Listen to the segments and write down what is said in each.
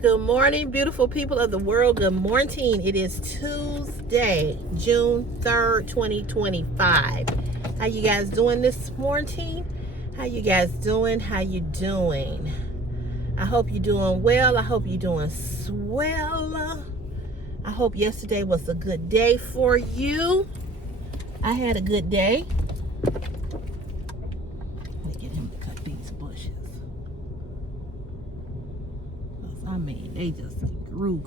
Good morning, beautiful people of the world. Good morning. It is Tuesday, June 3rd, 2025. How you guys doing this morning? How you guys doing? How you doing? I hope you're doing well. I hope you're doing swell. I hope yesterday was a good day for you. I had a good day. Let me get him to cut these bushes. I mean, they just grew.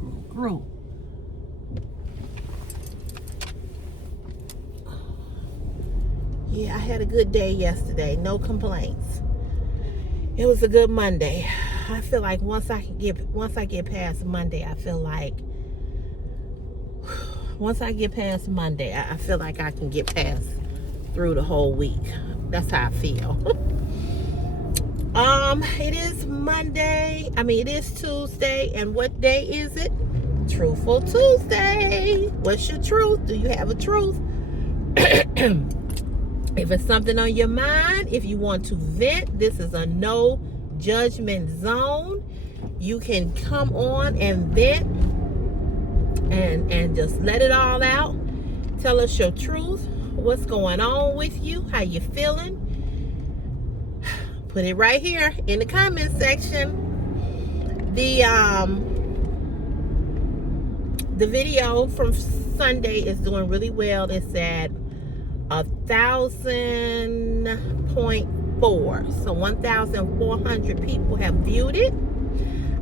Yeah, I had a good day yesterday. No complaints. It was a good Monday. I feel like once I get past Monday, I feel like I feel like I can get past through the whole week. That's how I feel. It is Monday. It is Tuesday. And what day is it? Truthful Tuesday. What's your truth? Do you have a truth? If it's something on your mind, if you want to vent, this is a no judgment zone. You can come on and vent and just let it all out. Tell us your truth. What's going on with you? How you feeling? Put it right here in the comment section. The video from Sunday is doing really well. It's at 1,000.4. So 1,400 people have viewed it.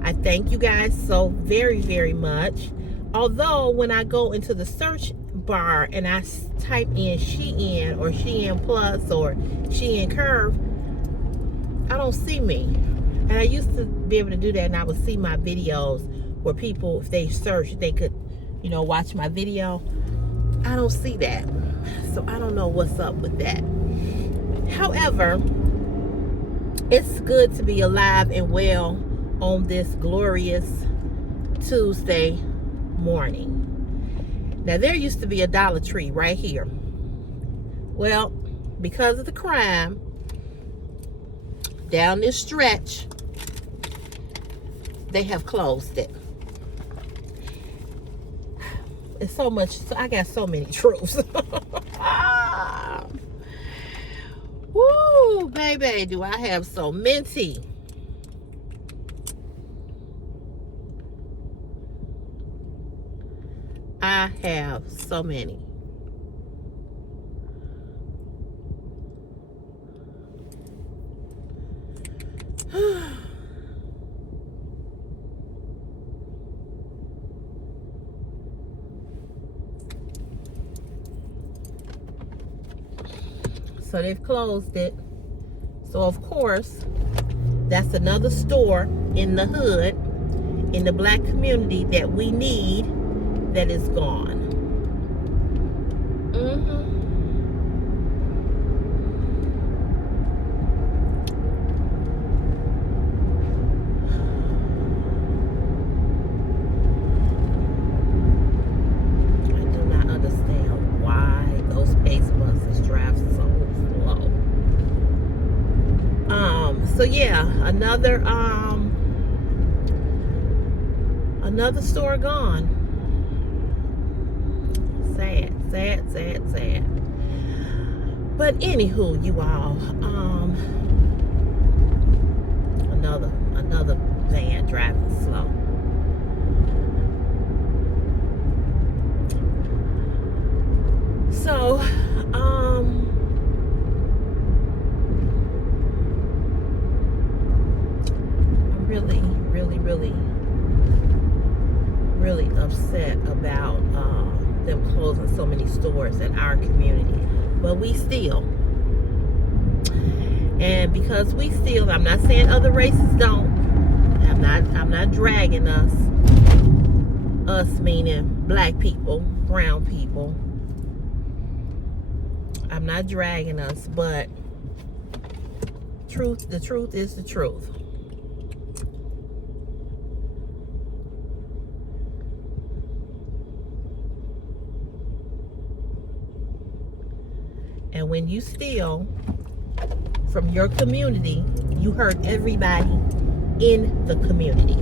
I thank you guys so very, very much. Although when I go into the search bar and I type in Shein or Shein Plus or Shein Curve, I don't see me. And I used to be able to do that, and I would see my videos where people, if they search, they could, watch my video. I don't see that. So I don't know what's up with that. However, it's good to be alive and well on this glorious Tuesday morning. Now, there used to be a Dollar Tree right here. Well, because of the crime down this stretch, they have closed it. It's so much. I got so many truths. Woo, baby, do I have so many. I have so many. So they've closed it. So of course, that's another store in the hood, in the black community that we need, that is gone. So yeah, another store gone. Sad. But anywho, you all, another van driving slow. So, really upset about them closing so many stores in our community. But we still, and because we still, I'm not saying other races don't. I'm not dragging us meaning black people, brown people. I'm not dragging us, but the truth is the truth. And when you steal from your community, you hurt everybody in the community.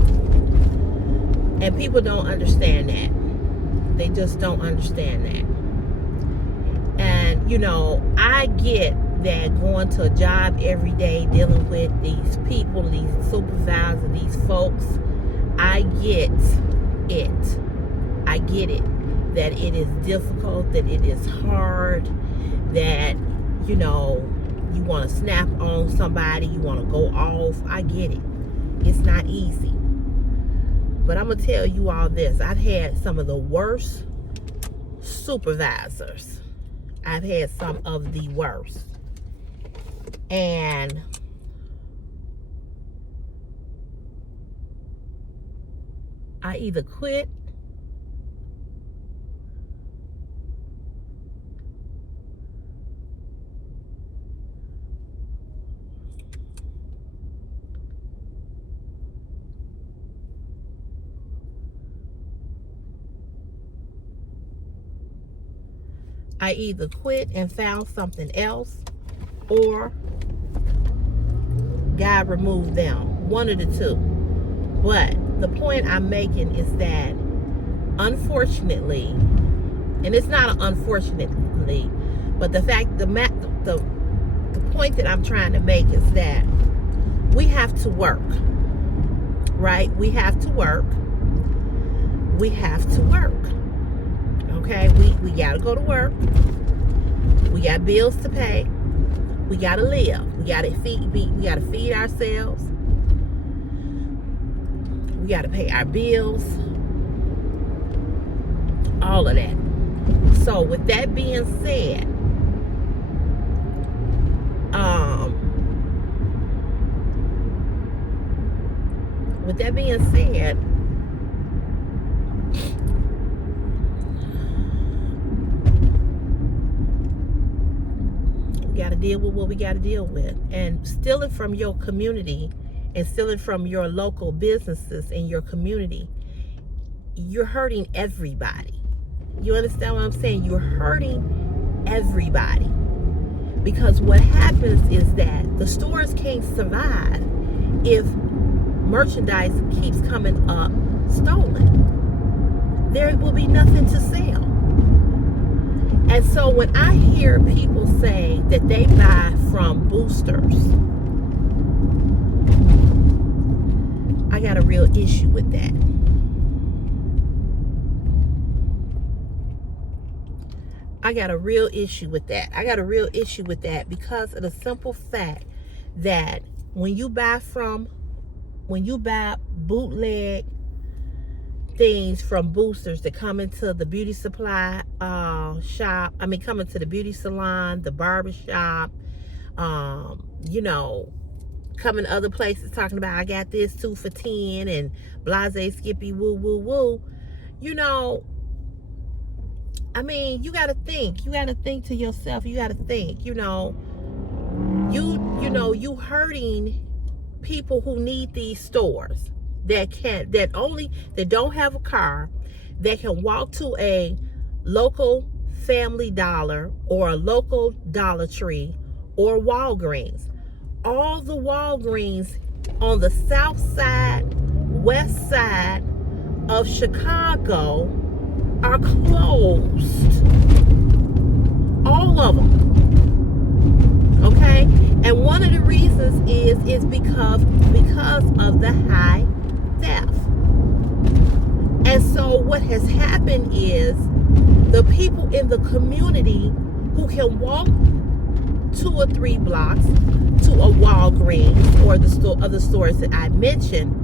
And people don't understand that. They just don't understand that. And, you know, I get that going to a job every day, dealing with these people, these supervisors, these folks, I get it. I get it. That it is difficult, that it is hard, that, you know, you want to snap on somebody, you want to go off. I get it. It's not easy. But I'm going to tell you all this. I've had some of the worst supervisors. I've had some of the worst. And I either quit and found something else, or God removed them. One of the two. But the point I'm making is that, unfortunately, and it's not unfortunately, but the point that I'm trying to make is that we have to work, right? We have to work. We have to work. Okay, we gotta go to work. We got bills to pay. We gotta live. We gotta feed ourselves. We gotta pay our bills. All of that. So with that being said, got to deal with what we got to deal with. And stealing from your community and stealing from your local businesses in your community, you're hurting everybody. You understand what I'm saying? You're hurting everybody. Because what happens is that the stores can't survive if merchandise keeps coming up stolen. There will be nothing to sell. And so when I hear people say that they buy from boosters, I got a real issue with that. I got a real issue with that because of the simple fact that when you buy bootleg things from boosters that come into the beauty supply shop, come into the beauty salon, the barber shop, coming to other places talking about, I got this 2 for $10 and blase skippy woo woo woo. You gotta think. You gotta think to yourself. You gotta think, you hurting people who need these stores that don't have a car, that can walk to a local Family Dollar or a local Dollar Tree or Walgreens. All the Walgreens on the south side, west side of Chicago are closed. All of them. Okay? And one of the reasons is because of the high theft. And so what has happened is the people in the community who can walk 2 or 3 blocks to a Walgreens or the other stores that I mentioned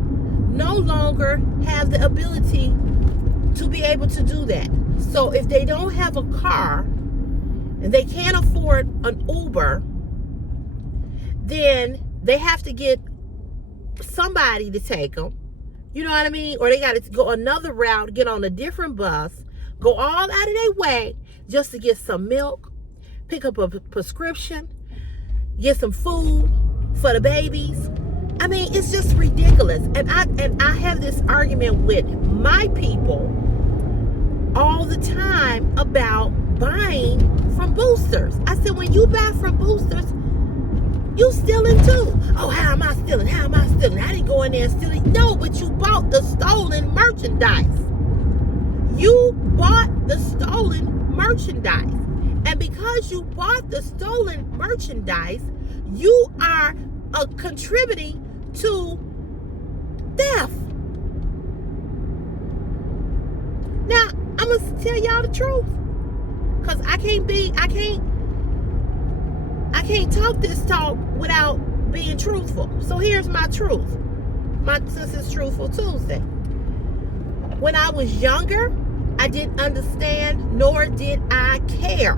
no longer have the ability to be able to do that. So if they don't have a car and they can't afford an Uber, then they have to get somebody to take them. You know what I mean? Or they got to go another route, get on a different bus, go all out of their way just to get some milk, pick up a prescription, get some food for the babies. It's just ridiculous. And I have this argument with my people all the time about buying from boosters. I said, when you buy from boosters, you stealing too. Oh, how am I stealing? I didn't go in there and steal it. No, but you bought the stolen merchandise. merchandise. You bought the stolen merchandise. And because you bought the stolen merchandise, you are contributing to theft. Now, I'm going to tell y'all the truth. Because I can't talk this talk without being truthful. So here's my truth. Since it's Truthful Tuesday. When I was younger, I didn't understand, nor did I care.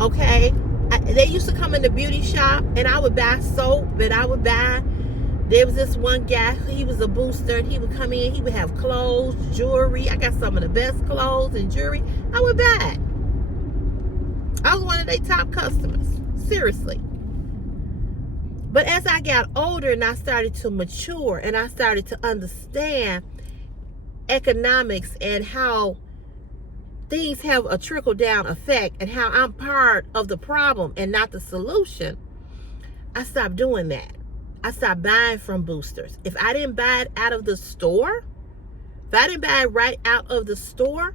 Okay? They used to come in the beauty shop, and I would buy soap, and there was this one guy, he was a booster, and he would come in, he would have clothes, jewelry. I got some of the best clothes and jewelry. I would buy it. I was one of their top customers. Seriously. But as I got older and I started to mature and I started to understand economics and how things have a trickle-down effect and how I'm part of the problem and not the solution, I stopped doing that. I stopped buying from boosters. If I didn't buy it out of the store, if I didn't buy it right out of the store,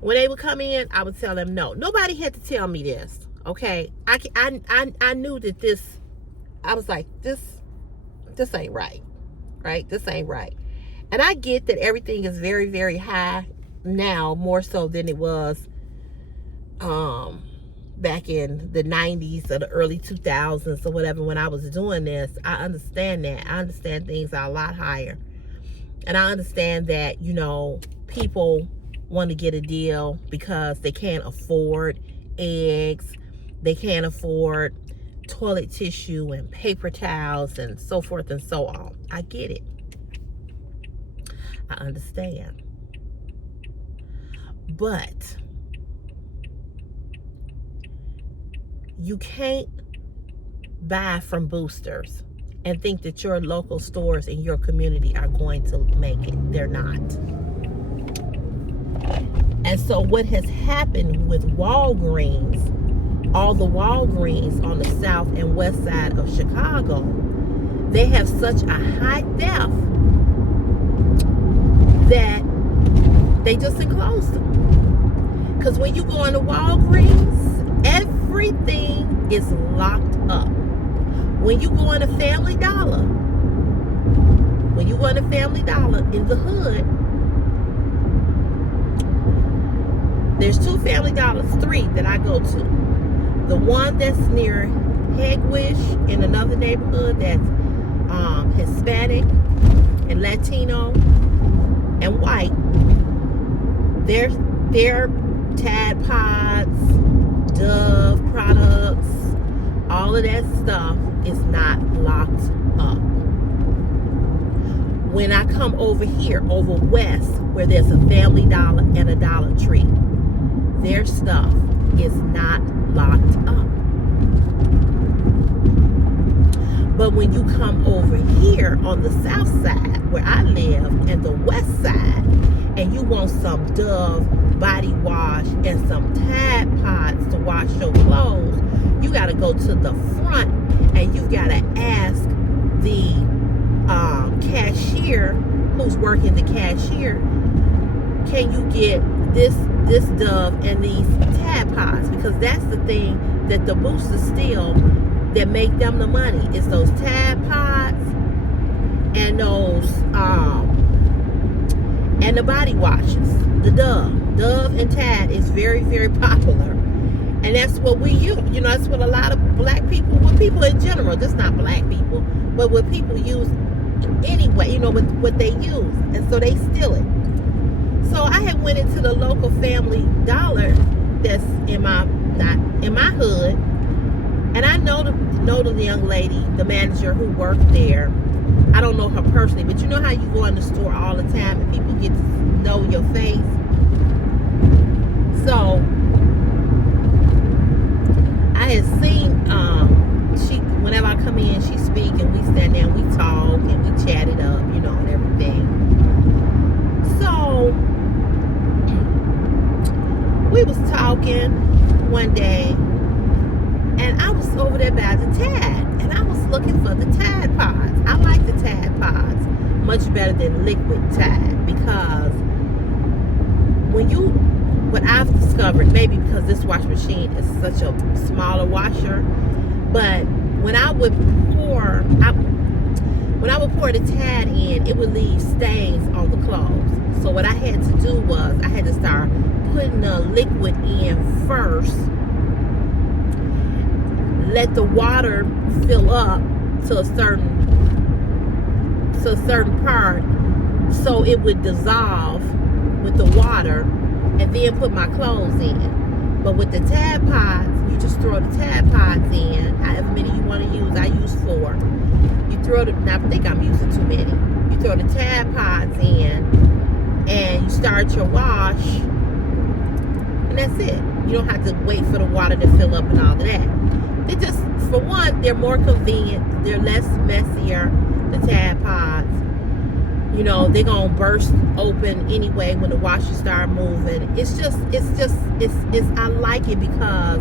when they would come in, I would tell them no. Nobody had to tell me this, okay? I knew that this, I was like, this ain't right, right? This ain't right. And I get that everything is very, very high now, more so than it was back in the 90s or the early 2000s or whatever when I was doing this. I understand that. I understand things are a lot higher. And I understand that, you know, people want to get a deal because they can't afford eggs, they can't afford toilet tissue and paper towels and so forth and so on. I get it. I understand. But you can't buy from boosters and think that your local stores in your community are going to make it. They're not. And so what has happened with Walgreens, all the Walgreens on the south and west side of Chicago, they have such a high theft that they just enclosed them. Because when you go into Walgreens, everything is locked up. When you go into Family Dollar, in the hood, there's 2 Family Dollars, 3 that I go to. The one that's near Hegwish in another neighborhood that's Hispanic and Latino and white. Their Tide Pods, Dove products, all of that stuff is not locked up. When I come over here, over west, where there's a Family Dollar and a Dollar Tree, their stuff is not locked up. But when you come over here on the south side, where I live, and the west side, and you want some Dove body wash and some Tide Pods to wash your clothes, you got to go to the front and you got to ask the cashier who's working the cashier, can you get this Dove and these Tide Pods? Because that's the thing that the boosters steal that make them the money. It's those Tide Pods and those and the body washes. The Dove and Tide is very, very popular. And that's what we use. You know, that's what a lot of black people, well, people in general, just not black people, but what people use anyway, you know, with what they use. And so they steal it. So I had went into the local Family Dollar that's not in my hood, and I know the young lady, the manager who worked there. I don't know her personally, but you know how you go in the store all the time and people get to know your face. So I had seen she, whenever I come in, she speak and we stand there and we talk and we chat it up, you know, and everything. So we was talking one day, and I was over there by the Tide, and I was looking for the Tide Pods. I like the Tide Pods. much better than liquid Tide, because what I've discovered, maybe because this washing machine is such a smaller washer, but when I would pour the Tide in, it would leave stains on the clothes. So what I had to do was I had to start putting the liquid in first, let the water fill up to a certain part, so it would dissolve with the water, and then put my clothes in. But with the Tide Pods, you just throw the Tide Pods in, however many you want to use. I use 4. You throw the, I think I'm using too many. You throw the Tide Pods in, and you start your wash, and that's it. You don't have to wait for the water to fill up and all of that. They just, for one, they're more convenient. They're less messier, the Tide Pods. You know, they're gonna burst open anyway when the washer start moving. It's I like it because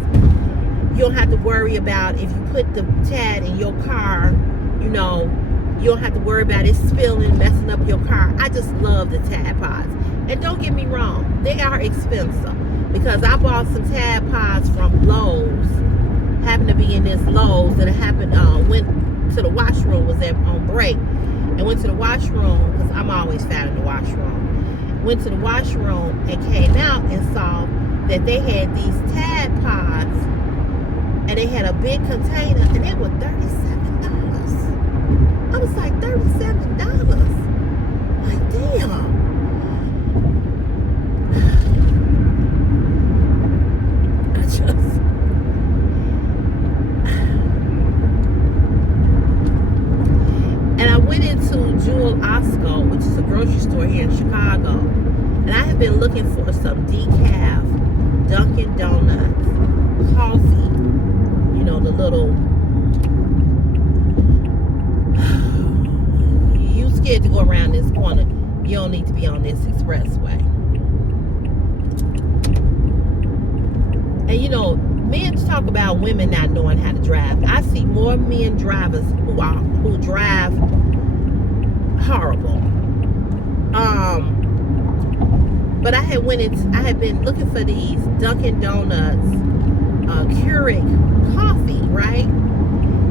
you don't have to worry about, if you put the Tide in your car, you know, you don't have to worry about it spilling, messing up your car. I just love the Tide Pods. And don't get me wrong, they are expensive, because I bought some Tide Pods from Lowe's. Happened to be in this Lowe's, and it happened, went to the washroom, was on break, and went to the washroom, because I'm always found in the washroom. Went to the washroom and came out and saw that they had these Tide Pods, and they had a big container, and they were $37. I was like, $37? Like, damn. And I went into Jewel Osco, which is a grocery store here in Chicago, and I have been looking for some decaf Dunkin' Donuts coffee. You know, the little, you scared to go around this corner, you don't need to be on this expressway. And you know, men talk about women not knowing how to drive. I see more men drivers who drive horrible. But I had been looking for these Dunkin' Donuts Keurig coffee, right?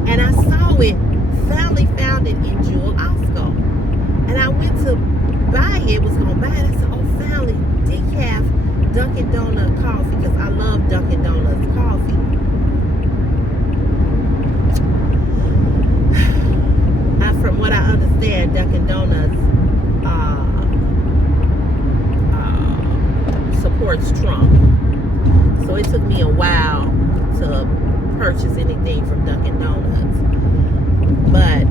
And I saw it, finally found it in Jewel Osco. And I went to buy it, was gonna buy it. I said, oh, finally, decaf Dunkin' Donut coffee, because I love Dunkin' Donuts coffee. From what I understand, Dunkin' Donuts supports Trump. So it took me a while to purchase anything from Dunkin' Donuts. But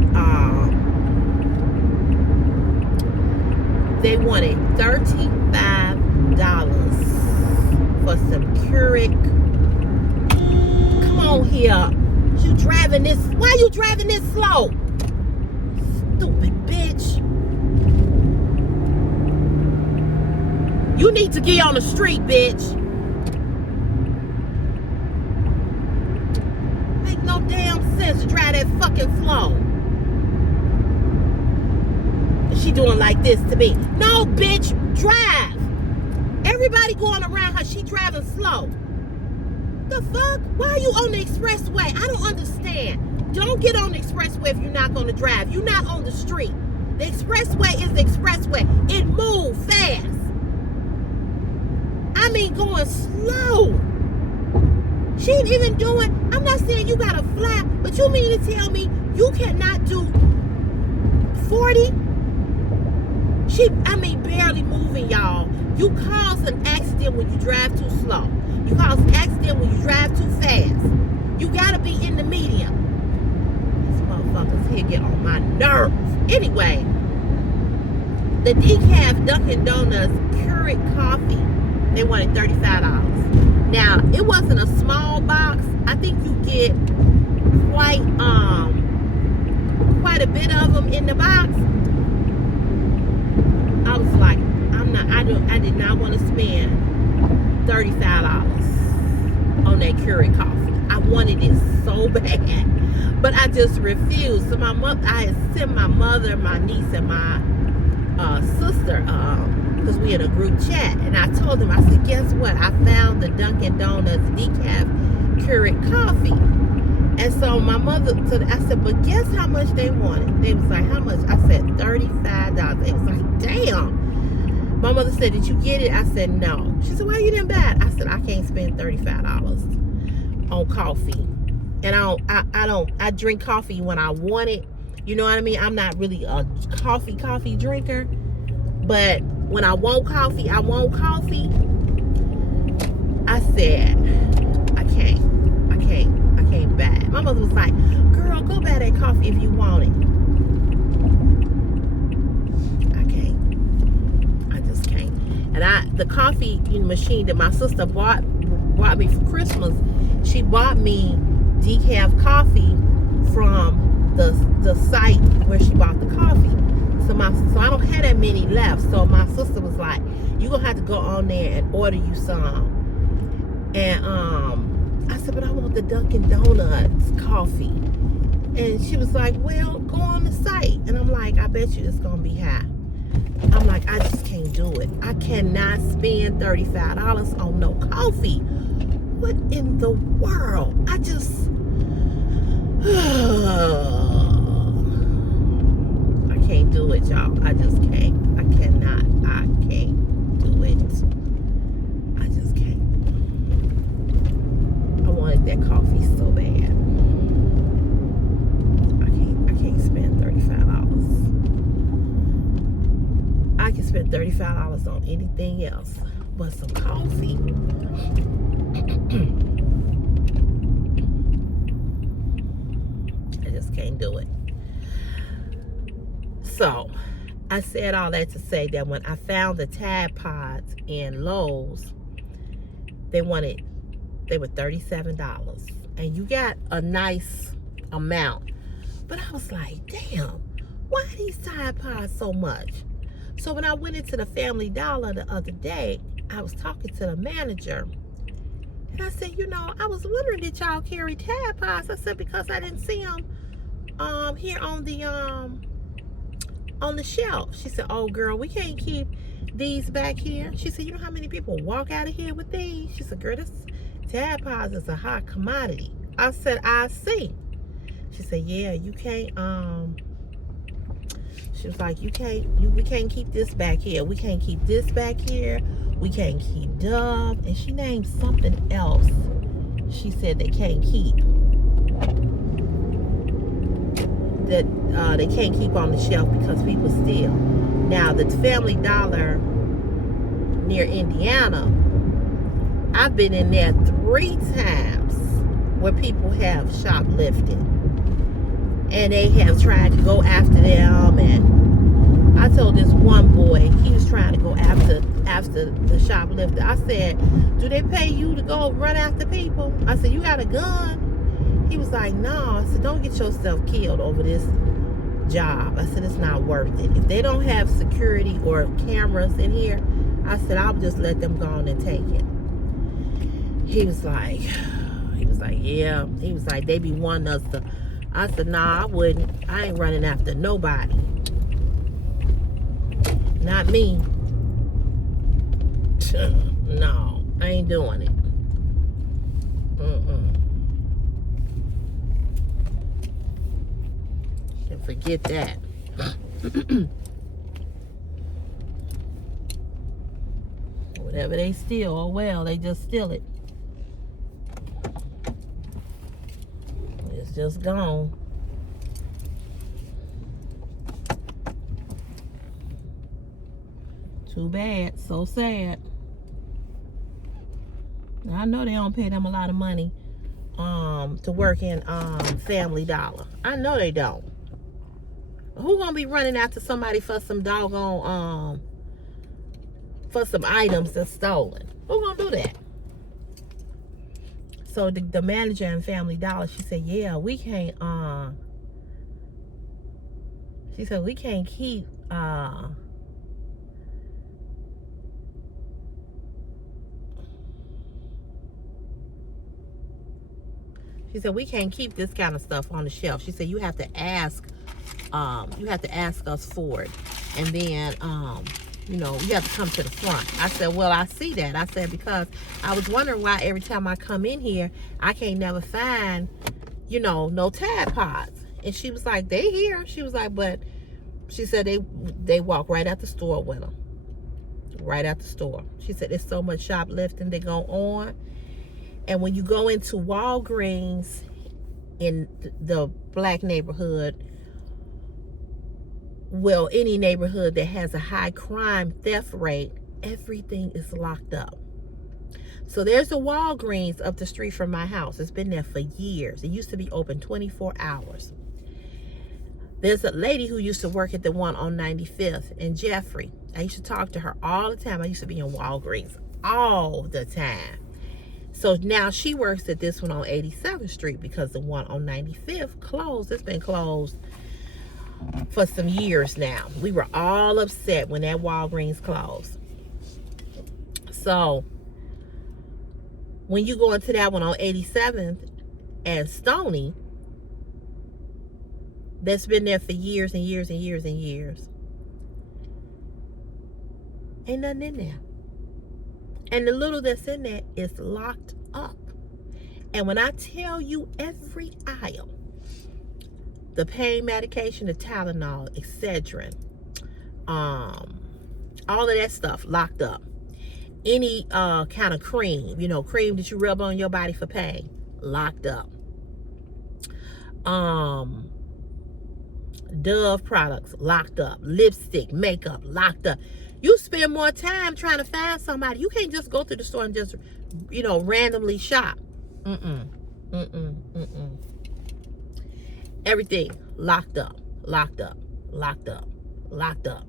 they wanted $35 for some Keurig. Come on here. You driving this? Why are you driving this slow? Stupid bitch. You need to get on the street, bitch. Make no damn sense to drive that fucking slow. She doing like this to me. No, bitch, drive. Everybody going around her, she driving slow. The fuck? Why are you on the expressway? I don't understand. Don't get on the expressway if you're not going to drive. You're not on the street. The expressway is the expressway. It moves fast. I mean, going slow. She ain't even doing, I'm not saying you got to fly, but you mean to tell me you cannot do 40? Barely moving, y'all. You cause an accident when you drive too slow. You cause an accident when you drive too fast. You gotta be in the medium. These motherfuckers here get on my nerves. Anyway, the decaf Dunkin' Donuts Keurig coffee, they wanted $35. Now, it wasn't a small box. I think you get quite a bit of them in the box. I was like, I did not want to spend $35 on that Keurig coffee. I wanted it so bad, but I just refused. So I had sent my mother, my niece, and my sister, because we in a group chat, and I told them, I said, guess what? I found the Dunkin' Donuts decaf Keurig coffee. And so my mother, I said, but guess how much they wanted? They was like, how much? I said, $35. They was like, damn. My mother said, did you get it? I said, no. She said, why you didn't buy it? I said, I can't spend $35 on coffee. And I drink coffee when I want it. You know what I mean? I'm not really a coffee drinker. But when I want coffee, I want coffee. I said, I can't buy it. My mother was like, girl, go buy that coffee if you want it. I can't. I just can't. And the coffee machine that my sister bought me for Christmas, she bought me decaf coffee from the site where she bought the coffee. So I don't have that many left. So my sister was like, you're gonna have to go on there and order you some. And I said, but I want the Dunkin' Donuts coffee. And she was like, well, go on the site. And I'm like, I bet you it's gonna be high. I'm like, I just can't do it. I cannot spend $35 on no coffee. What in the world? I just I can't do it, y'all. I just can't. I cannot. I can't do it. I just can't. I wanted that coffee so bad. I can't spend $35. I can spend $35 on anything else but some coffee. I just can't do it. So I said all that to say that when I found the Tide Pods in Lowe's, they were $37, and you got a nice amount. But I was like, damn, why are these Tide Pods so much? So when I went into the Family Dollar the other day, I was talking to the manager, and I said, I was wondering, did y'all carry Tide Pods? I said, because I didn't see them here on the shelf. She said, oh girl, we can't keep these back here. She said, you know how many people walk out of here with these? She said, girl, this Tide Pods is a hot commodity. I said, I see. She said, yeah, you can't, she was like, we can't keep this back here. We can't keep this back here. We can't keep Dove. And she named something else. She said they can't keep. That they can't keep on the shelf because people steal. Now, the Family Dollar near Indiana, I've been in there 3 times where people have shoplifted. And they have tried to go after them. And I told this one boy, he was trying to go after the shoplifter. I said, do they pay you to go run after people? I said, you got a gun? He was like, no. I said, don't get yourself killed over this job. I said, it's not worth it. If they don't have security or cameras in here, I said, I'll just let them go on and take it. He was like, yeah. He was like, they be wanting us to. I said, nah, I wouldn't. I ain't running after nobody. Not me. No, I ain't doing it. And forget that. Whatever they steal, oh well, they just steal it. It's just gone. Too bad. So sad. Now, I know they don't pay them a lot of money to work in Family Dollar. I know they don't. Who gonna be running after somebody for some doggone for some items that's stolen? Who gonna do that? So the manager in Family Dollar, she said, yeah, we can't she said we can't keep she said we can't keep this kind of stuff on the shelf. She said you have to ask us for it, and then You know, you have to come to the front. I said, well, I see that. I said, because I was wondering why every time I come in here, I can't never find, you know, no Tide Pods. And she was like, they here. She was like, but she said they walk right out the store with them. Right out the store. She said there's so much shoplifting that go on. And when you go into Walgreens in the black neighborhood, well, any neighborhood that has a high crime theft rate, everything is locked up. So there's a Walgreens up the street from my house. It's been there for years. It used to be open 24 hours. There's a lady who used to work at the one on 95th in Jeffrey. I used to talk to her all the time. I used to be in Walgreens all the time. So now she works at this one on 87th Street because the one on 95th closed. It's been closed for some years now. We were all upset when that Walgreens closed. So when you go into that one on 87th and Stony, that's been there for years and years and years and years, ain't nothing in there. And the little that's in there is locked up. And when I tell you every aisle, the pain medication, the Tylenol, Excedrin, all of that stuff locked up. Any kind of cream, you know, cream that you rub on your body for pain, locked up. Dove products, locked up. Lipstick, makeup, locked up. You spend more time trying to find somebody. You can't just go to the store and just, you know, randomly shop. Everything locked up, locked up, locked up, locked up.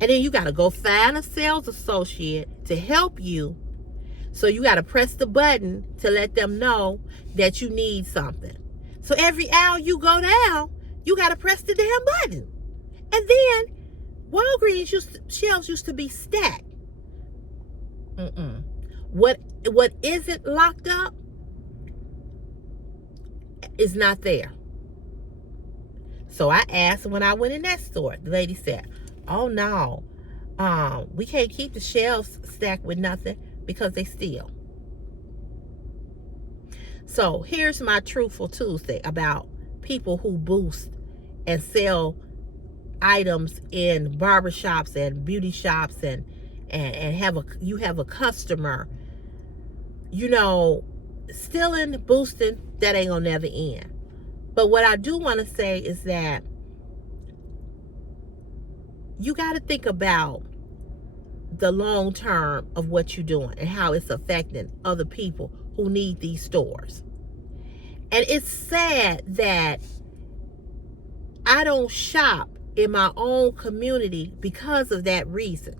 And then you got to go find a sales associate to help you. So you got to press the button to let them know that you need something. So every aisle you go down, you got to press the damn button. And then Walgreens shelves used to be stacked. What isn't locked up is not there. So I asked when I went in that store. The lady said, oh no, we can't keep the shelves stacked with nothing because they steal. So here's my Truthful Tuesday about people who boost and sell items in barbershops and beauty shops and you have a customer, you know, stealing, boosting, that ain't gonna never end. But what I do want to say is that you got to think about the long term of what you're doing and how it's affecting other people who need these stores. And it's sad that I don't shop in my own community because of that reason.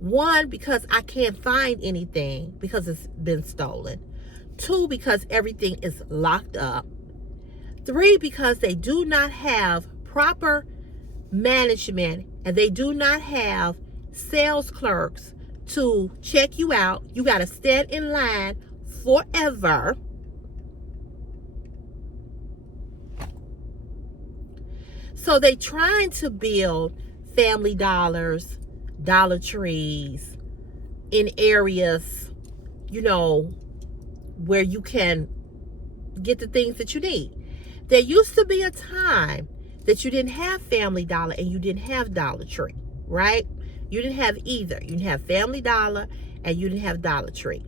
One, because I can't find anything because it's been stolen. Two, because everything is locked up. Three, because they do not have proper management and they do not have sales clerks to check you out. You got to stand in line forever. So they trying to build Family Dollars, Dollar Trees in areas, you know, where you can get the things that you need. There used to be a time that you didn't have Family Dollar and you didn't have Dollar Tree, right? You didn't have either. You didn't have Family Dollar and you didn't have Dollar Tree.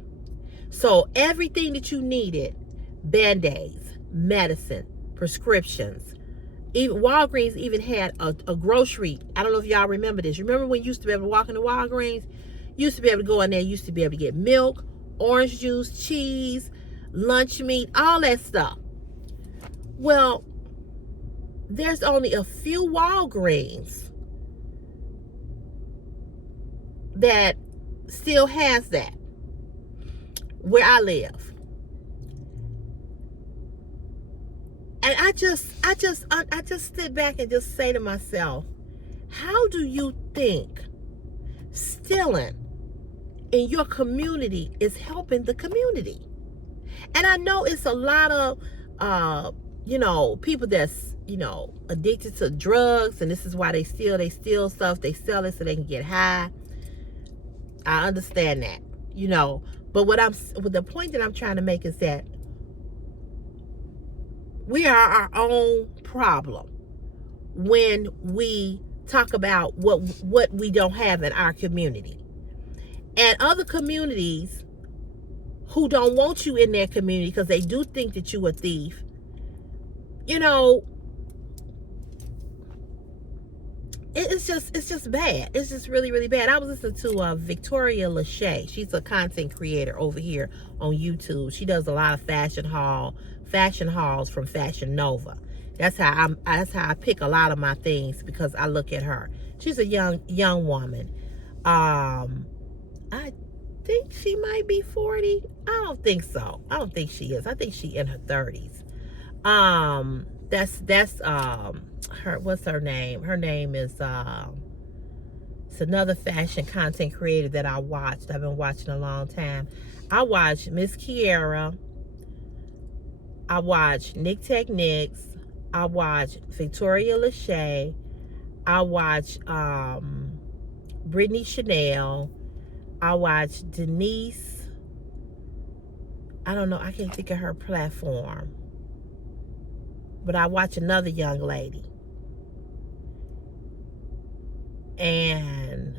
So everything that you needed, Band-Aids, medicine, prescriptions, even Walgreens even had a grocery. I don't know if y'all remember this. Remember when you used to be able to walk into Walgreens? You used to be able to go in there, you used to be able to get milk, orange juice, cheese, lunch meat, all that stuff. Well, there's only a few Walgreens that still has that where I live. And I just sit back and just say to myself, how do you think stealing in your community is helping the community? And I know it's a lot of, you know, people that's, addicted to drugs, and this is why they steal stuff. They sell it so they can get high. I understand that, but the point that I'm trying to make is that we are our own problem when we talk about what we don't have in our community. And other communities who don't want you in their community because they do think that you a thief, it's just bad. It's just really, really bad. I was listening to Victoria Lachey. She's a content creator over here on YouTube. She does a lot of fashion hauls from Fashion Nova. That's how I pick a lot of my things, because I look at her. She's a young woman. I think she might be 40. I don't think so. I don't think she is. I think she in her 30s. That's her. What's her name? Her name is it's another fashion content creator that I watched. I've been watching a long time. I watched Miss Kiara. I watched Nick Techniques. I watched Victoria Lachey. I watched Brittany Chanel. I watched Denise. I don't know. I can't think of her platform. But I watch another young lady. And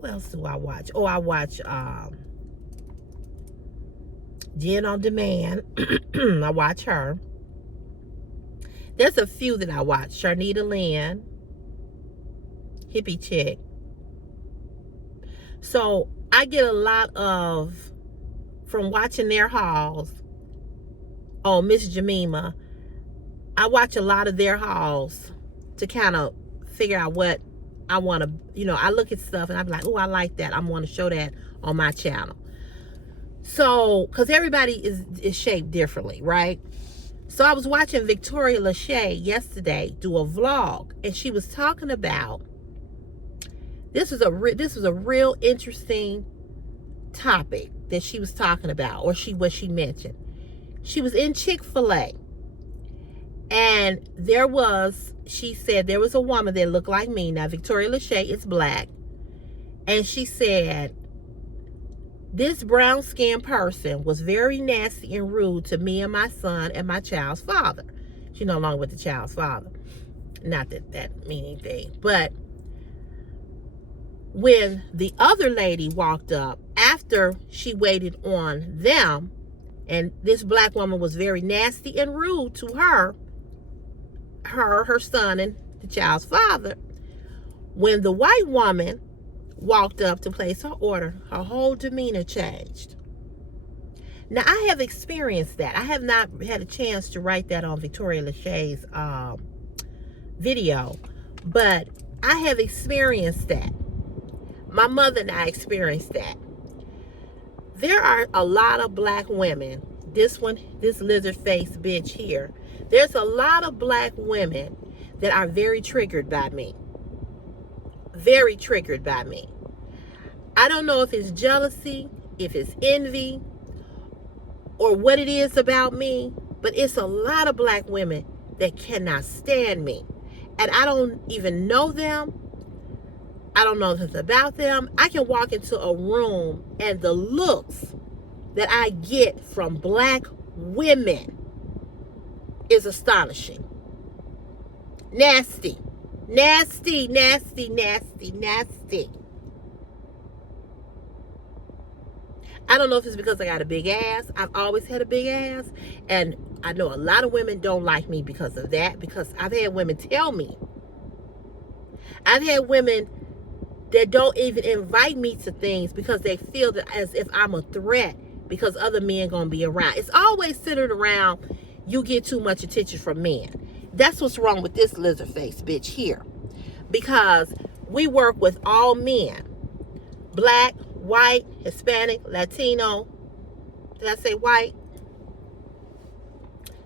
who else do I watch? Oh, I watch Jen on Demand. I watch her. There's a few that I watch. Sharnita Lynn. Hippie chick. So I get a lot from watching their hauls. Oh, Miss Jemima. I watch a lot of their hauls to kind of figure out what I want to, I look at stuff and I'm like, oh, I like that. I want to show that on my channel. So, because everybody is shaped differently, right? So I was watching Victoria Lachey yesterday do a vlog, and she was talking about, this was a real interesting topic that she was talking about, or what she mentioned. She was in Chick-fil-A, and she said there was a woman that looked like me. Now, Victoria Lachey is black, and she said, this brown-skinned person was very nasty and rude to me and my son and my child's father. She's no longer with the child's father. Not that mean anything. But when the other lady walked up, after she waited on them, and this black woman was very nasty and rude to her son, and the child's father, when the white woman walked up to place her order, her whole demeanor changed. Now, I have experienced that. I have not had a chance to write that on Victoria Lachey's video, but I have experienced that. My mother and I experienced that. There are a lot of black women, this lizard face bitch here, there's a lot of black women that are very triggered by me. Very triggered by me. I don't know if it's jealousy, if it's envy, or what it is about me, but it's a lot of black women that cannot stand me. And I don't even know them. I don't know nothing about them. I can walk into a room and the looks that I get from black women is astonishing. Nasty. Nasty, nasty, nasty, nasty. I don't know if it's because I got a big ass. I've always had a big ass. And I know a lot of women don't like me because of that. Because I've had women tell me. I've had women that don't even invite me to things because they feel that as if I'm a threat because other men gonna be around. It's always centered around you get too much attention from men. That's what's wrong with this lizard face bitch here. Because we work with all men. Black, white, Hispanic, Latino. Did I say white?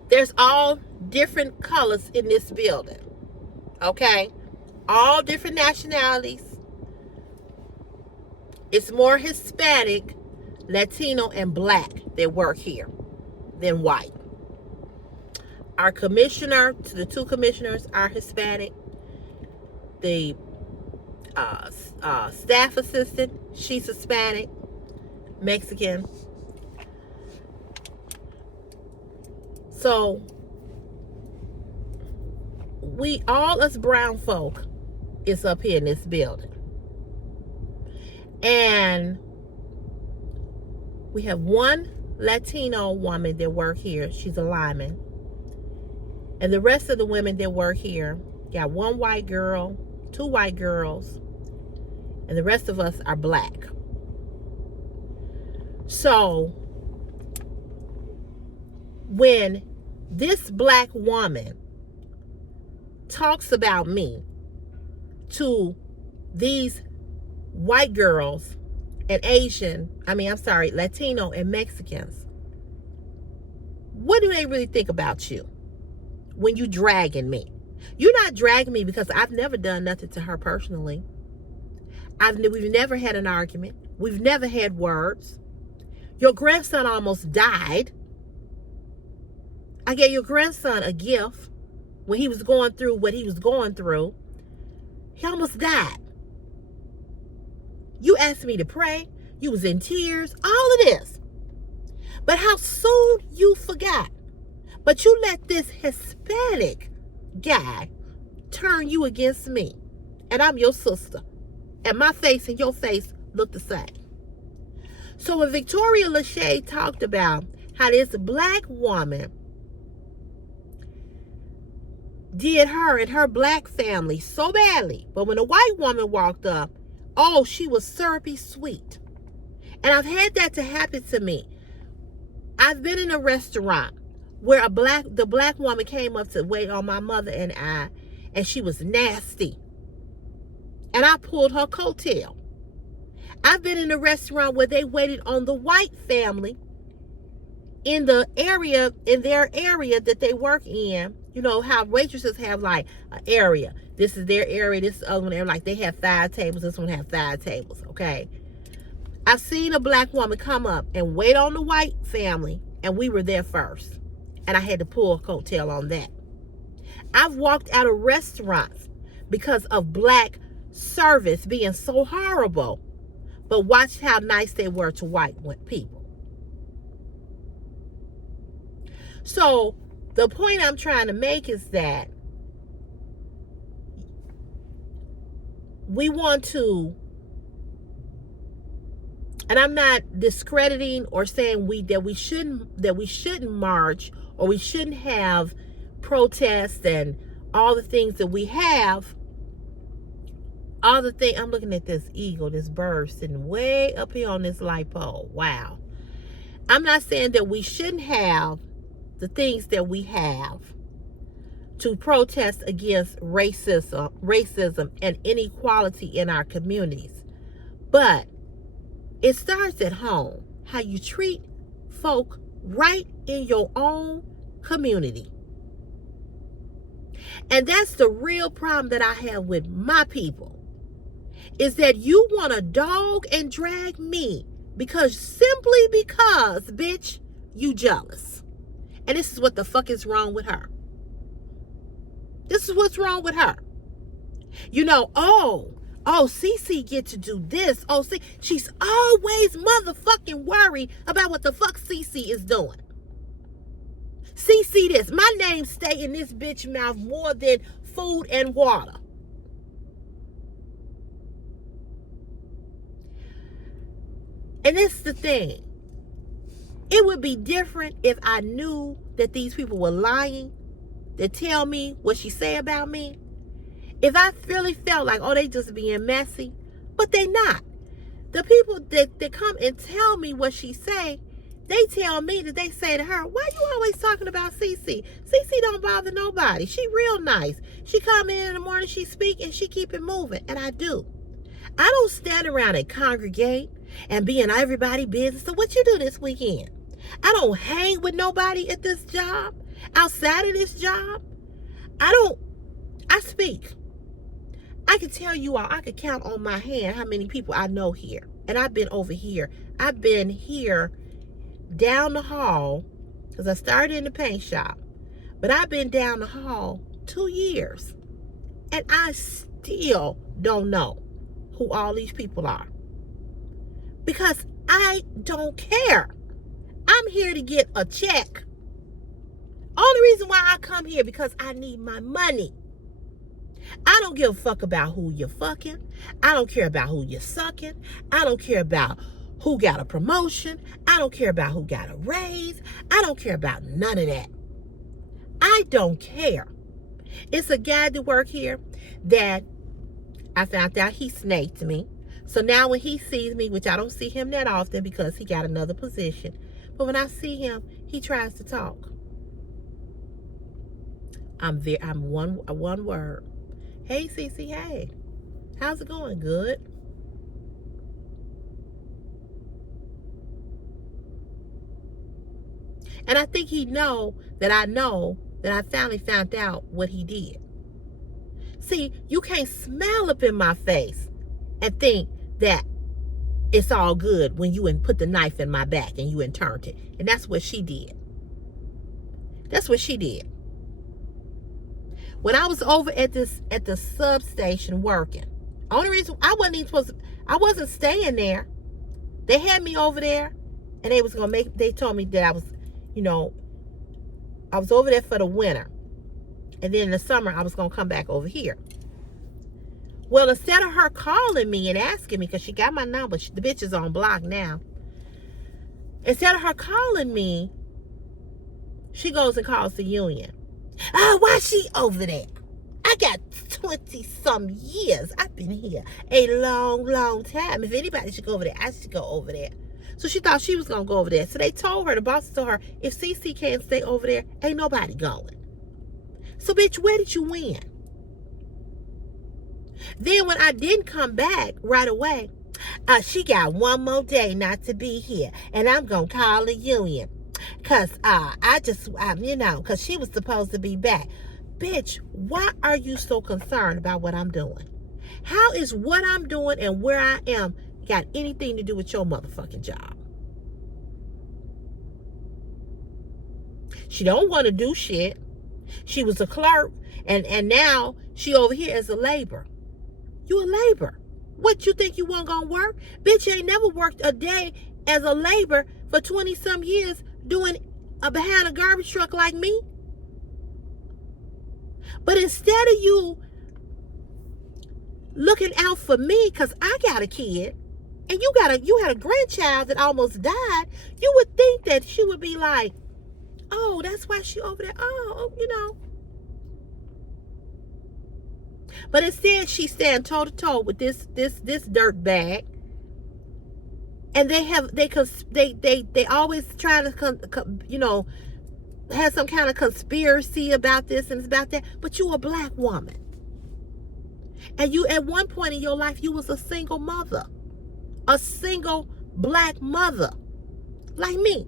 There's all different colors in this building. Okay? All different nationalities. It's more Hispanic, Latino, and black that work here than white. Our commissioner, the two commissioners are Hispanic. The staff assistant, she's Hispanic, Mexican. So we, all us brown folk, is up here in this building. And we have one Latino woman that work here. She's a lineman. And the rest of the women that work here, got one white girl, two white girls, and the rest of us are black. So when this black woman talks about me to these white girls and Latino and Mexicans, what do they really think about you when you dragging me? You're not dragging me because I've never done nothing to her personally. We've never had an argument. We've never had words. Your grandson almost died. I gave your grandson a gift when he was going through what he was going through. He almost died. You asked me to pray. You was in tears. All of this. But how soon you forgot. But you let this Hispanic guy turn you against me. And I'm your sister. And my face and your face look the same. So when Victoria Lachey talked about how this black woman did her and her black family so badly, but when a white woman walked up, oh, she was syrupy sweet. And I've had that to happen to me. I've been in a restaurant where the black woman came up to wait on my mother and I, and she was nasty. And I pulled her coattail. I've been in a restaurant where they waited on the white family in their area that they work in. You know how waitresses have like an area. This is their area, this is the other one. They're like, they have 5 tables, this one have 5 tables, okay? I've seen a black woman come up and wait on the white family, and we were there first. And I had to pull a coattail on that. I've walked out of restaurants because of black service being so horrible, but watch how nice they were to white people. So the point I'm trying to make is that we want to, and I'm not discrediting or saying that we shouldn't march or we shouldn't have protests and all the things that we have. All the things, I'm looking at this eagle, this bird sitting way up here on this light pole. Wow. I'm not saying that we shouldn't have the things that we have to protest against racism and inequality in our communities. But it starts at home, how you treat folk right in your own community. And that's the real problem that I have with my people, is that you want to dog and drag me simply because, bitch, you jealous. And this is what the fuck is wrong with her. This is what's wrong with her. You know, oh, Cece get to do this. Oh, see, she's always motherfucking worried about what the fuck Cece is doing. Cece this. My name stay in this bitch mouth more than food and water. And that's the thing. It would be different if I knew that these people were lying, that tell me what she say about me. If I really felt like, oh, they just being messy, but they not. The people that come and tell me what she say, they tell me that they say to her, why you always talking about Cece? Cece don't bother nobody. She real nice. She come in the morning, she speak, and she keep it moving. And I do. I don't stand around and congregate and be in everybody's business. So what you do this weekend? I don't hang with nobody at this job. Outside of this job, I speak. I can tell you all, I could count on my hand how many people I know here. And I've been over here. I've been here down the hall, because I started in the paint shop. But I've been down the hall 2 years, and I still don't know who all these people are. Because I don't care. I'm here to get a check. Only reason why I come here because I need my money. I don't give a fuck about who you're fucking. I don't care about who you're sucking. I don't care about who got a promotion. I don't care about who got a raise. I don't care about none of that. I don't care. It's a guy that work here that I found out he snaked me. So now when he sees me, which I don't see him that often because he got another position, but when I see him, he tries to talk. I'm one word. Hey, Cece, hey. How's it going? Good. And I think he know that I finally found out what he did. See, you can't smile up in my face and think that it's all good when you put the knife in my back and you turned it. And that's what she did. That's what she did. When I was over at the substation working, only reason I wasn't staying there. They had me over there, and they told me that I was over there for the winter, and then in the summer I was gonna come back over here. Well, instead of her calling me and asking me, because she got my number, the bitch is on block now. Instead of her calling me, she goes and calls the union. Why she over there? I got 20-some years. I've been here a long, long time. If anybody should go over there, I should go over there. So she thought she was going to go over there. So they told her, the boss told her, if CC can't stay over there, ain't nobody going. So, bitch, where did you win? Then when I didn't come back right away, she got one more day not to be here. And I'm going to call the union. Because because she was supposed to be back. Bitch, why are you so concerned about what I'm doing? How is what I'm doing and where I am got anything to do with your motherfucking job? She don't want to do shit. She was a clerk, and now she over here as a laborer. You a laborer. What, you think you weren't gonna work? Bitch, you ain't never worked a day as a laborer for 20-some years doing behind a garbage truck like me. But instead of you looking out for me, because I got a kid, and you had a grandchild that almost died, you would think that she would be like, oh, that's why she over there. But instead, she stand toe to toe with this dirt bag, and they always try to have some kind of conspiracy about this and about that. But you a black woman, and you at one point in your life you was a single mother, a single black mother, like me.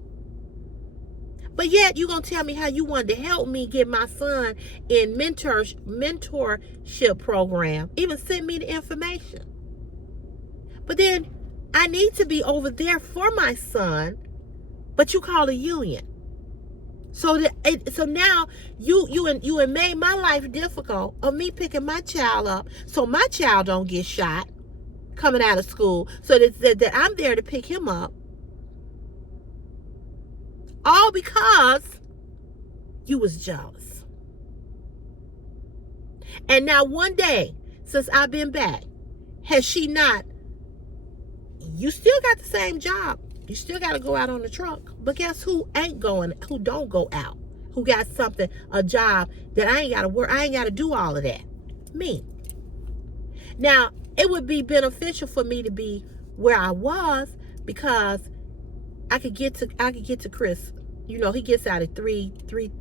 But yet you gonna tell me how you wanted to help me get my son in mentorship program, even send me the information. But then I need to be over there for my son, but you call a union. So now you made my life difficult of me picking my child up, so my child don't get shot coming out of school. So that I'm there to pick him up. All because you was jealous. And now one day, since I've been back, has she not? You still got the same job. You still got to go out on the truck. But guess who ain't going, who don't go out? Who got something, a job that I ain't got to work, I ain't got to do all of that. Me. Now, it would be beneficial for me to be where I was, because I could get to Chris. He gets out at 3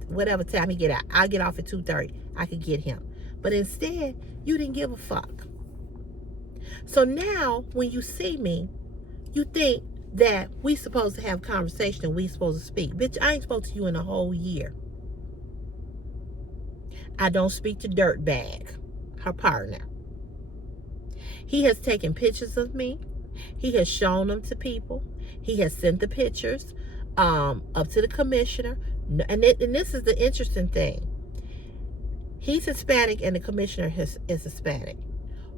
whatever time he get out. I get off at 2:30. I could get him. But instead, you didn't give a fuck. So now when you see me, you think that we supposed to have a conversation and we supposed to speak. Bitch, I ain't spoke to you in a whole year. I don't speak to Dirtbag, her partner. He has taken pictures of me. He has shown them to people. He has sent the pictures up to the commissioner. And this is the interesting thing. He's Hispanic and the commissioner is Hispanic.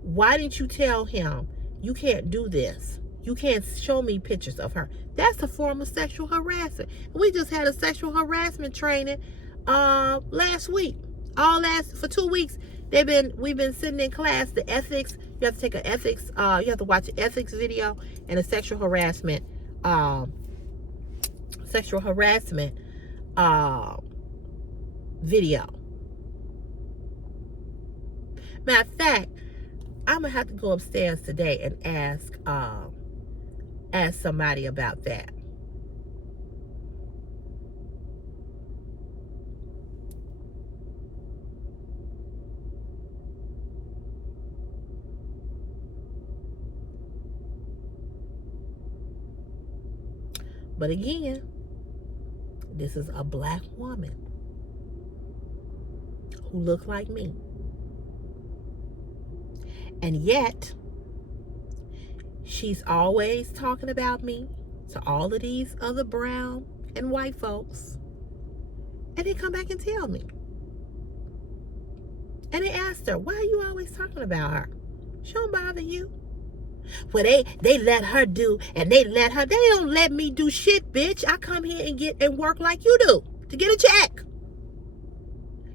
Why didn't you tell him you can't do this? You can't show me pictures of her. That's a form of sexual harassment. We just had a sexual harassment training last week. For 2 weeks. We've been sitting in class, the ethics. You have to take an ethics, you have to watch an ethics video and a sexual harassment video. Matter of fact, I'm gonna have to go upstairs today and ask somebody about that. But again, this is a black woman who looks like me. And yet, she's always talking about me to all of these other brown and white folks. And they come back and tell me. And they asked her, why are you always talking about her? She don't bother you. Well, they let her do, and they don't let me do shit, bitch. I come here and work like you do to get a check.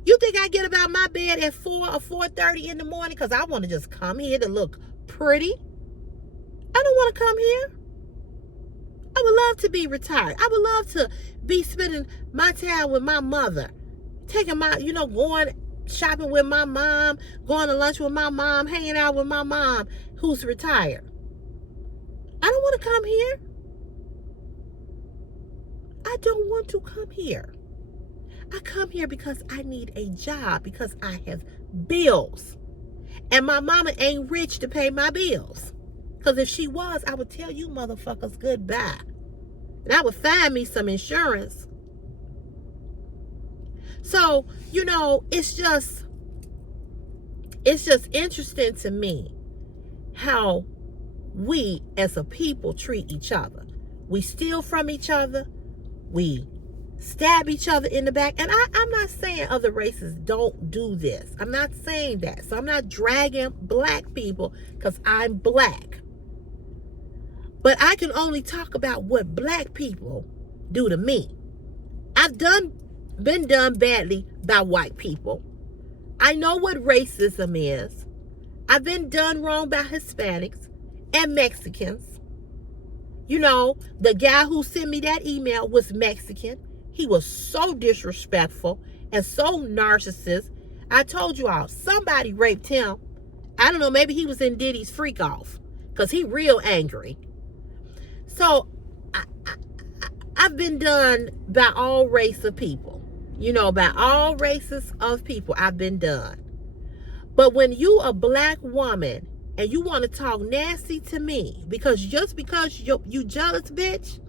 You think I get about my bed at 4 or 4:30 in the morning because I want to just come here to look pretty? I don't want to come here. I would love to be retired. I would love to be spending my time with my mother, taking going shopping with my mom, going to lunch with my mom, hanging out with my mom who's retired. I don't want to come here. I don't want to come here. I come here because I need a job, because I have bills. And my mama ain't rich to pay my bills. Because if she was, I would tell you motherfuckers goodbye. And I would find me some insurance. So, it's just interesting to me how we as a people treat each other. We steal from each other. We stab each other in the back. And I'm not saying other races don't do this. I'm not saying that. So I'm not dragging black people because I'm black. But I can only talk about what black people do to me. I've been done badly by white people. I know what racism is. I've been done wrong by Hispanics and Mexicans. The guy who sent me that email was Mexican. He was so disrespectful and so narcissist. I told you all, somebody raped him. I don't know, maybe he was in Diddy's freak off because he real angry. So I've been done by all race of people. By all races of people, I've been done. But when you a black woman and you want to talk nasty to me because you jealous, bitch,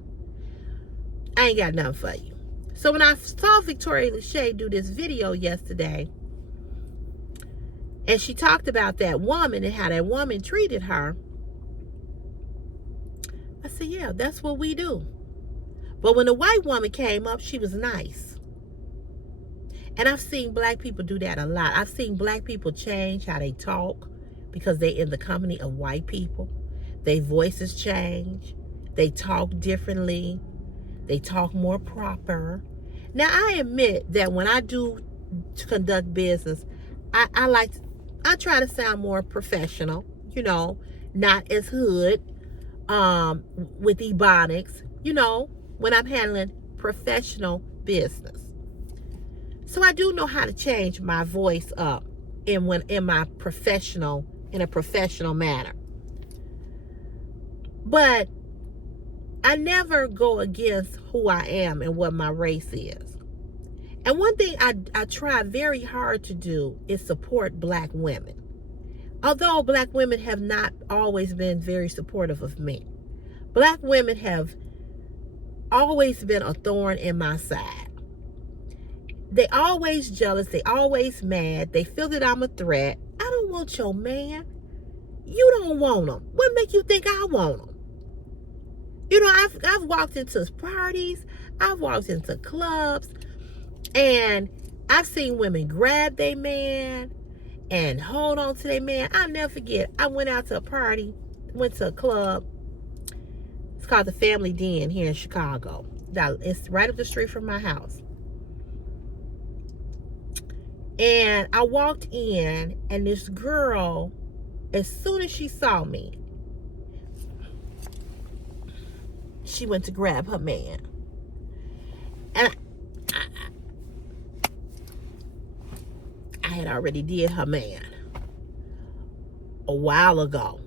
I ain't got nothing for you. So when I saw Victoria Lachey do this video yesterday, and she talked about that woman and how that woman treated her, I said, yeah, that's what we do. But when the white woman came up, she was nice. And I've seen black people do that a lot. I've seen black people change how they talk because they're in the company of white people. Their voices change. They talk differently. They talk more proper. Now, I admit that when I do conduct business, I try to sound more professional, not as hood with ebonics, when I'm handling professional business. So I do know how to change my voice up in a professional manner. But I never go against who I am and what my race is. And one thing I try very hard to do is support black women. Although black women have not always been very supportive of me. Black women have always been a thorn in my side. They always jealous. They always mad. They feel that I'm a threat. I don't want your man. You don't want him. What make you think I want him? I've walked into parties. I've walked into clubs. And I've seen women grab their man and hold on to their man. I'll never forget. I went out to a party, went to a club. It's called the Family Den here in Chicago. It's right up the street from my house. And I walked in, and this girl, as soon as she saw me, she went to grab her man. And I had already did her man a while ago.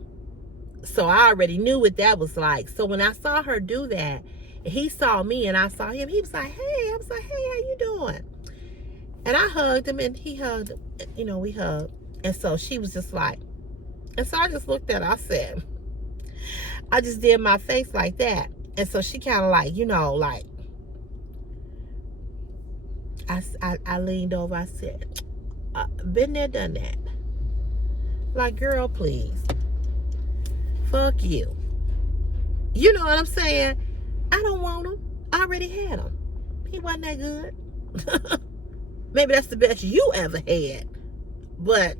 So I already knew what that was like. So when I saw her do that, and he saw me and I saw him, he was like, hey. I was like, hey, how you doing? And I hugged him, and he hugged, we hugged. And so she was just like, and so I just looked at her. I said, I just did my face like that. And so she kind of like, I leaned over. I said, been there, done that. Like, girl, please. Fuck you. You know what I'm saying? I don't want him. I already had him. He wasn't that good. Maybe that's the best you ever had. But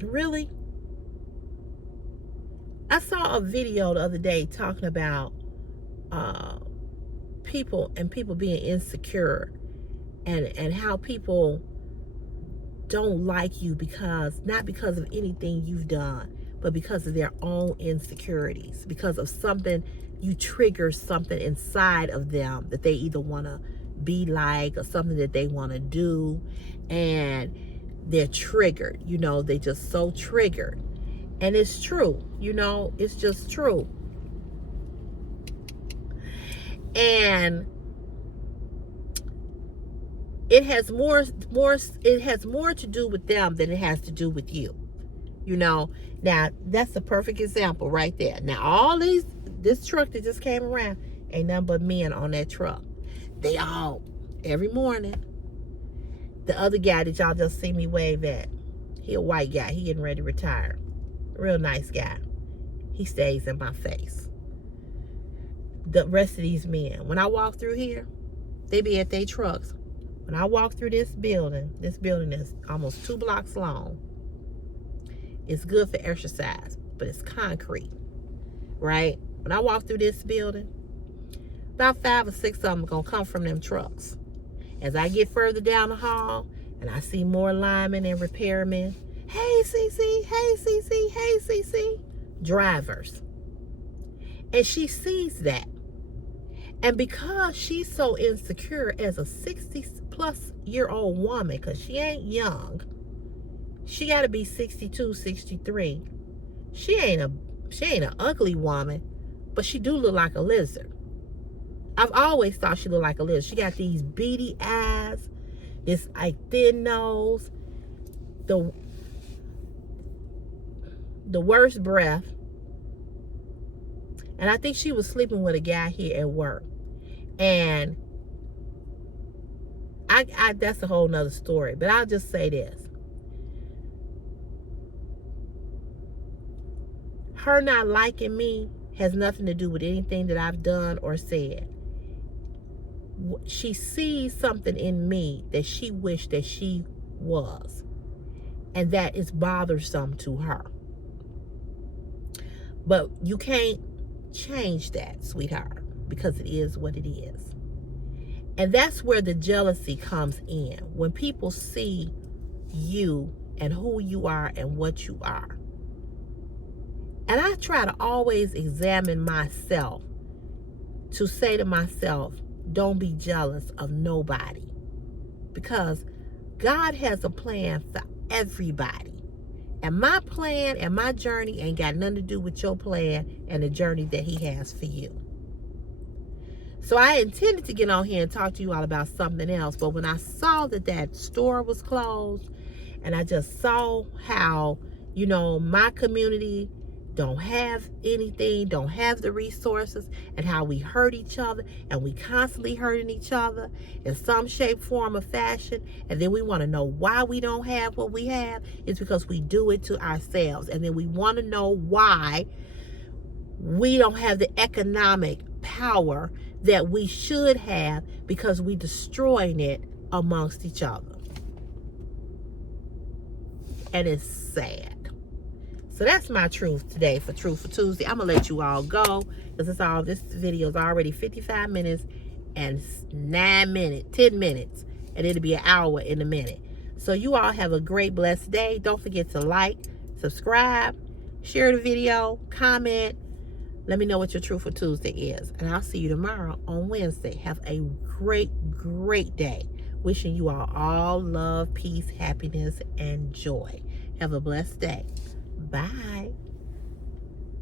really? I saw a video the other day talking about people being insecure and how people don't like you not because of anything you've done, but because of their own insecurities, because of something you trigger something inside of them that they either want to be like or something that they want to do, and they're triggered. They just so triggered. And it's true, it's just true. And it has more to do with them than it has to do with you. Now that's a perfect example right there. Now this truck that just came around ain't nothing but men on that truck. They all, every morning, the other guy that y'all just see me wave at, he a white guy, he getting ready to retire. Real nice guy. He stays in my face. The rest of these men, when I walk through here, they be at their trucks. When I walk through this building is almost 2 blocks long. It's good for exercise, but it's concrete, right? When I walk through this building, about 5 or 6 of them are going to come from them trucks. As I get further down the hall and I see more linemen and repairmen, hey, CC, hey, CC, hey, CC, drivers. And she sees that. And because she's so insecure as a 60-plus-year-old woman, because she ain't young, she got to be 62, 63. She ain't an ugly woman, but she do look like a lizard. I've always thought she looked like a lizard. She got these beady eyes, this like thin nose, the worst breath. And I think she was sleeping with a guy here at work. And I that's a whole nother story. But I'll just say this. Her not liking me has nothing to do with anything that I've done or said. She sees something in me that she wished that she was. And that is bothersome to her. But you can't change that, sweetheart, because it is what it is. And that's where the jealousy comes in. When people see you and who you are and what you are. And I try to always examine myself to say to myself, don't be jealous of nobody. Because God has a plan for everybody. And my plan and my journey ain't got nothing to do with your plan and the journey that he has for you. So I intended to get on here and talk to you all about something else. But when I saw that store was closed, and I just saw how, my community don't have anything, don't have the resources, and how we hurt each other, and we constantly hurting each other in some shape, form, or fashion, and then we want to know why we don't have what we have. It's because we do it to ourselves, and then we want to know why we don't have the economic power that we should have because we destroying it amongst each other. And it's sad. So that's my truth today for Truth for Tuesday. I'm gonna let you all go because this video is already 55 minutes and 10 minutes, and it'll be an hour in a minute. So you all have a great, blessed day. Don't forget to like, subscribe, share the video, comment. Let me know what your Truth for Tuesday is. And I'll see you tomorrow on Wednesday. Have a great, great day. Wishing you all love, peace, happiness, and joy. Have a blessed day. Bye.